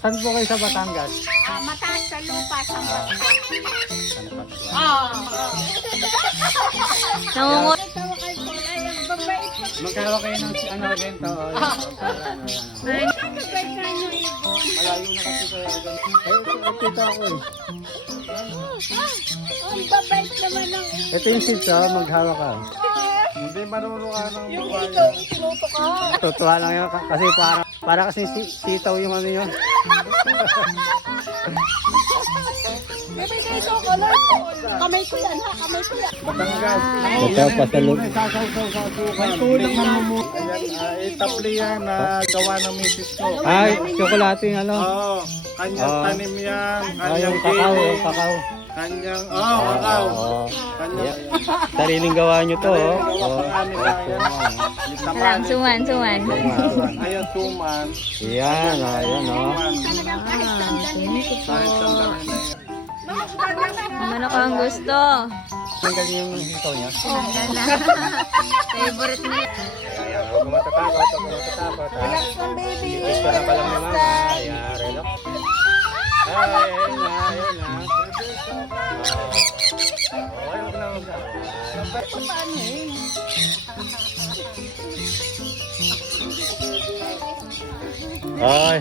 Saan po kayo sa Batangas? Mataas sa lupa sa Nangungot. Magkawa kayo ng ano rin to. Malayo na kasi kayo. Kita ako eh. Ang babait naman ng Ito yung seeds maghawa ka. Hindi marunong ka ng yung buhay. ito, tinuto ka. Tutuwa lang yun kasi para kasi sitaw yung ano yun. Bebe, ito ko lang. Kamay ko yan ha, kamay ko yan. Batangas. Ito pasalog. Sasaw-saw sa sukan. Ayan, itapli yan na gawa ng misis ko. Ay, tsokolate yung ano. Oo, kanyang tanim yan. Ay, yung Kanyang kakao, gili. yung kakao. Kanyang, kakao. Oo. Kanyang, Sariling gawa nyo to. gawa pang amin na yan. Lang, suman. Ayan, tuman. Yan, ayan o. Talagang kahit saan dali. Kahit saan dahil na yan. Ano ka ang gusto? Tanggal yung sitaw niya. Favorite niya. Ayan, huwag mo matatakot, huwag mo matatakot. Relax lang, baby. Gusto na pala ni mama. Ayan, relax. Ay, ayan na, ayan na. Huwag na, huwag na. Paano eh? Ay.